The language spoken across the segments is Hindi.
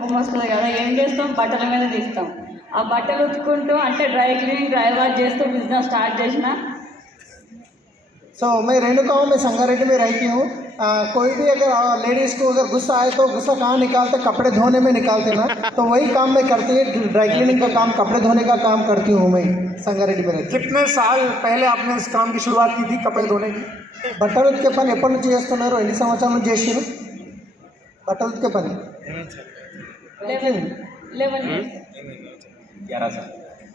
కోపం వస్తుంది కదా ఏం చేస్తాం బట్టల మీద తీస్తాం ఆ బట్టలు ఉతుక్కుంటూ అంటే డ్రై క్లీనింగ్ డ్రై వాష్ చేస్తూ బిజినెస్ స్టార్ట్ చేసిన सो मैं रेणुका हूँ मैं संगारेड्डी में रहती हूँ आ, कोई भी अगर लेडीज़ को अगर गुस्सा आए तो गुस्सा कहाँ निकालते कपड़े धोने में निकालते ना तो वही काम मैं करती है ड्राई क्लीनिंग का काम कपड़े धोने का काम करती हूँ मैं संगारेड्डी में रहती कितने साल पहले आपने इस काम की शुरुआत की थी कपड़े धोने की బట్టలు ఉతికే పని ఎప్పటి నుంచి చేస్తున్నారు ఎన్ని సంవత్సరాల నుంచి చేసారు బట్టలు ఉతికే పని లెవెన్ లెవెన్ ఇయర్స్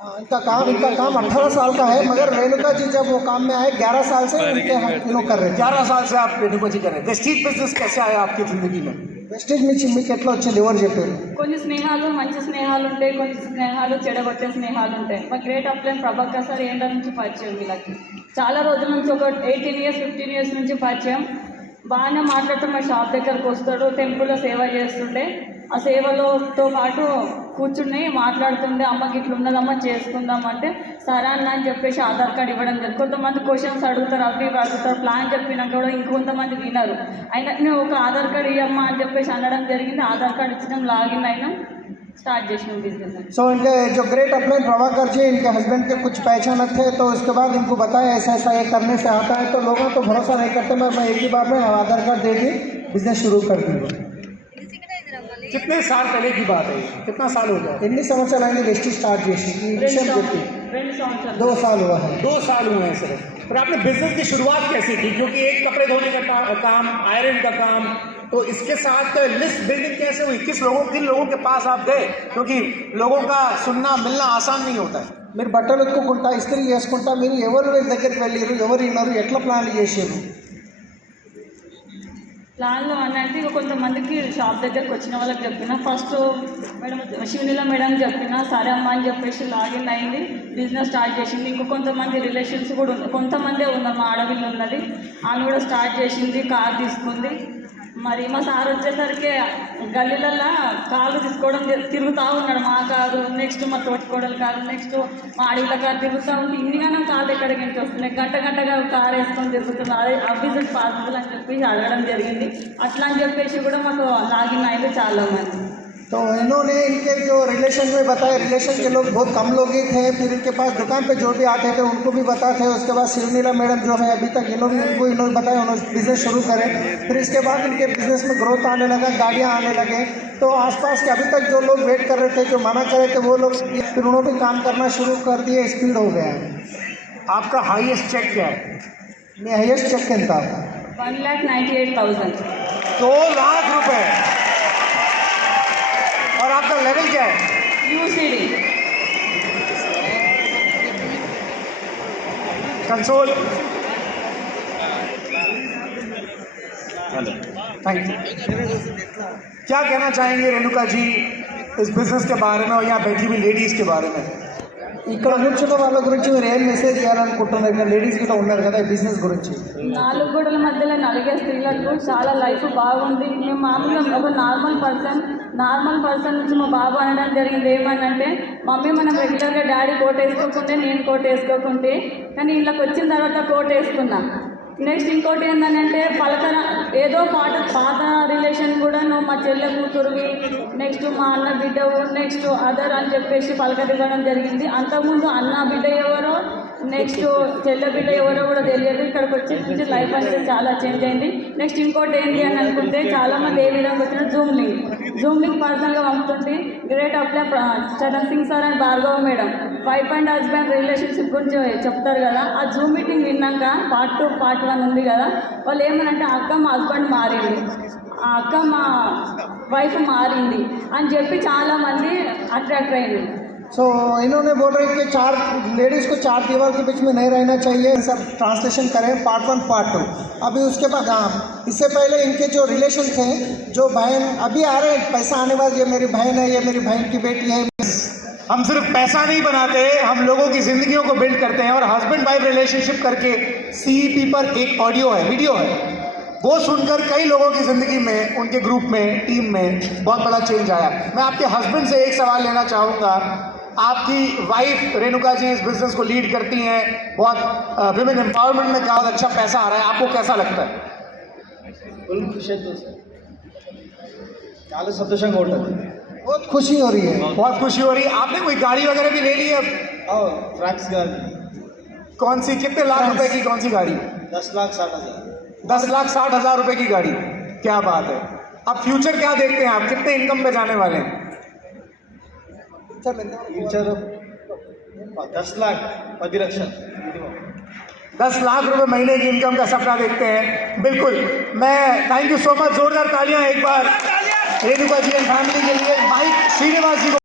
आ, इनका काम इनका काम अठारह साल का है मगर रेणुका जी जब वो काम में आए ग्यारह साल से इनके हम लोग कर रहे थे ग्यारह साल से आप रेणुका जी कर रहे हैं स्ट्रीट बिजनेस कैसे आया आपकी ज़िंदगी में వెస్టేజ్ నుంచి మీకు ఎట్లా వచ్చింది ఎవరు చెప్పారు కొన్ని స్నేహాలు మంచి స్నేహాలు ఉంటాయి కొన్ని స్నేహాలు చెడగొట్టే స్నేహాలు ఉంటాయి మా గ్రేట్ అప్లైన్ ప్రభాకర్ సార్ ఏంటో నుంచి పరిచయం వీళ్ళకి చాలా రోజుల నుంచి ఒక ఎయిటీన్ ఇయర్స్ ఫిఫ్టీన్ ఇయర్స్ నుంచి పరిచయం బాగానే మాట్లాడుతూ మా షాప్ దగ్గరకు వస్తాడు టెంపుల్లో సేవ చేస్తుండే ఆ సేవలోతో పాటు కూర్చుని మాట్లాడుతుండే అమ్మకి ఇట్లా ఉన్నదమ్మా చేసుకుందాం అంటే సరే అన్న అని చెప్పేసి ఆధార్ కార్డు ఇవ్వడం జరిగింది కొంతమంది క్వశ్చన్స్ అడుగుతారు అవి ఇవి అడుగుతారు ప్లాన్ చెప్పినాక కూడా ఇంకొంతమంది వినరు అయినా నేను ఒక ఆధార్ కార్డు ఇవ్వమ్మా అని చెప్పేసి అనడం జరిగింది ఆధార్ కార్డు ఇచ్చడం లాగిన్ అయినాం స్టార్ట్ చేసినాం బిజినెస్ सो इनके जो ग्रेट अपने प्रभाकर जी इनके हस्बैंड के कुछ पहचानक थे तो उसके बाद इनको बताया ऐसा ऐसा ये करने से आता है तो लोगों को भरोसा नहीं करते मैं मैं एक ही बार में आधार कार्ड दे दी बिजनेस शुरू कर दी कितने साल पहले की बात है ये? कितना साल हो गया ఎన్ని సంవత్సరాలు అయింది వెస్ట్ స్టార్ట్ చేసి ఈ రెండు విషయం చెప్పి సంవత్సరాలు రెండు సంవత్సరాలు दो साल हुआ है दो साल हुए हैं सिर्फ पर आपने बिजनेस की शुरुआत कैसी की क्योंकि एक कपड़े धोने का का- काम आयरन का काम तो इसके साथ लिस्ट बिल्डिंग कैसे हुई किस लोगों किन लोगों के पास आप गए क्योंकि लोगों का सुनना मिलना आसान नहीं होता है మీరు బట్టలు ఉతుక్కుంటా ఇస్త్రీ చేసుకుంటా మీరు ఎవరు దగ్గరికి వెళ్ళారు ఎవరు విన్నారు ఎట్లా ప్లాన్ చేసారు ప్లాన్లో అని అంటే ఇక కొంతమందికి షాప్ దగ్గరకు వచ్చిన వాళ్ళకి చెప్పిన ఫస్ట్ మేడం శివనీల మేడం చెప్పిన సరే అమ్మ అని చెప్పేసి లాగిన్ అయింది బిజినెస్ స్టార్ట్ చేసింది. ఇంకో కొంతమంది రిలేషన్స్ కూడా ఉంది కొంతమందే ఉన్నారు మా ఆడవిల్లు ఉన్నది. ఆమె కూడా స్టార్ట్ చేసింది కార్ తీసుకుంది. మరి మా సార్ వచ్చేసరికి గల్లీలల్లో కాళ్ళు తీసుకోవడం తిరుగుతూ ఉన్నాడు. మా కారు నెక్స్ట్ మా తోటికోడల కారు నెక్స్ట్ మా అడవిల కారు తిరుగుతూ ఉంటే ఇన్నిగానం కార్లు ఎక్కడికి నుంచి వస్తున్నాయి. గంట గంటగా కారు వేసుకొని తిరుగుతున్నారు అదే అభిజిట్ పాసిబుల్ అని చెప్పేసి అడగడం జరిగింది. అట్లా అని చెప్పేసి కూడా మాకు లాగిన్ అయింది చాలా మంది. तो इन्होंने इनके जो रिलेशन में बताया रिलेशन के लोग बहुत कम लोग ही थे फिर इनके पास दुकान पे जो भी आते थे उनको भी बताते हैं उसके बाद शिवनीला मैडम जो है अभी तक इन्होंने उनको इन्होंने बताया उन्होंने बिज़नेस शुरू करें। फिर इसके बाद इनके बिज़नेस में ग्रोथ आने लगा गाड़ियाँ आने लगे। तो आसपास के अभी तक जो लोग वेट कर रहे थे जो मना कर रहे थे वो लोग फिर उन्होंने भी काम करना शुरू कर दिए स्पीड हो गया। आपका हाइएस्ट चेक क्या है? मैं हाइएस्ट चेक कहता था one lakh ninety eight thousand. दो लाख रुपये आपका लेवल क्या है? यूसीडी कंसोल थैंक यू क्या कहना चाहेंगे रेणुका जी इस बिज़नेस के बारे में और यहाँ बैठी हुई लेडीज़ के बारे में? ఇక్కడ కూర్చున్న వాళ్ళ గురించి మీరు ఏం మెసేజ్ చేయాలనుకుంటున్నారు? ఇక్కడ లేడీస్ కూడా ఉన్నారు కదా బిజినెస్ గురించి. నాలుగు గోడల మధ్యలో నలిగే స్త్రీలకు చాలా లైఫ్ బాగుంది. మేము మామూలుగా ఒక నార్మల్ పర్సన్ నార్మల్ పర్సన్ నుంచి మా బాబు అనడం జరిగింది. ఏమనంటే మమ్మీ మనం రెగ్యులర్గా డాడీ కోట్ వేసుకోకుంటే నేను కోట్ వేసుకోకుంటే. కానీ ఇళ్ళకి వచ్చిన తర్వాత కోట్ వేసుకున్నాం. నెక్స్ట్ ఇంకోటి ఏంటంటే పలకన ఏదో పాట పాత రిలేషన్ కూడా నువ్వు మా చెల్లె కూతురువి నెక్స్ట్ మా అన్న బిడ్డ నెక్స్ట్ అదర్ అని చెప్పేసి పలకరివ్వడం జరిగింది. అంతకుముందు అన్న బిడ్డ ఎవరో నెక్స్ట్ చెల్లె బిడ్డ ఎవరో కూడా తెలియదు. ఇక్కడికి వచ్చి లైఫ్ అనేది చాలా చేంజ్ అయింది. నెక్స్ట్ ఇంకోటి ఏంటి అని అనుకుంటే చాలా మంది ఏ విధంగా వచ్చినా జూమ్ జూమ్ లింక్ పర్సనల్గా పంపుతుంది great apply Charan Singh sir and Bhargav madam. Wife and husband relationship గురించి చెప్తారు కదా. ఆ జూమ్ మీటింగ్ విన్నాక పార్ట్ టూ పార్ట్ వన్ ఉంది కదా. వాళ్ళు ఏమనంటే అక్క మా హస్బెండ్ మారింది. ఆ అక్క మా వైఫ్ మారింది. అని చెప్పి చాలామంది అట్రాక్ట్ అయింది सो so, इन्होंने बोल रहे कि चार लेडीज़ को चार दीवार के बीच में नहीं रहना चाहिए। सब ट्रांसलेशन करें पार्ट वन पार्ट टू अभी उसके बाद हाँ इससे पहले इनके जो रिलेशन थे जो बहन अभी आ रहे हैं पैसा आने वाले ये मेरी बहन है ये मेरी बहन की बेटी है। हम सिर्फ़ पैसा नहीं बनाते हम लोगों की जिंदगियों को बिल्ड करते हैं और हस्बैंड वाइफ रिलेशनशिप करके सीईपी पर एक ऑडियो है वीडियो है। वो सुनकर कई लोगों की ज़िंदगी में उनके ग्रुप में टीम में बहुत बड़ा चेंज आया। मैं आपके हस्बैंड से एक सवाल लेना चाहूँगा आपकी वाइफ रेणुका जी इस बिजनेस को लीड करती हैं बहुत विमेन एम्पावरमेंट में बहुत अच्छा पैसा आ रहा है आपको कैसा लगता है ఫుల్ ఖుషి అవుతుంది సార్ చాలా సంతోషంగా ఉంటుంది खुशी हो रही है बहुत खुशी हो रही है आपने कोई गाड़ी वगैरह भी ले ली है अब और फ्रैक्स गाड़ी कौन सी कितने लाख रुपए की कौन सी गाड़ी दस लाख साठ हजार दस लाख साठ हजार रुपए की गाड़ी क्या बात है अब फ्यूचर क्या देखते हैं आप कितने इनकम पे जाने वाले हैं फ्यूचर दस लाख पद रक्षा दस लाख रुपए महीने की इनकम का सपना देखते हैं। बिल्कुल। मैं थैंक यू सो मच जोरदार तालियाँ एक बार। रेणुका जी एंड फैमिली के लिए। माइक श्रीनिवास जी को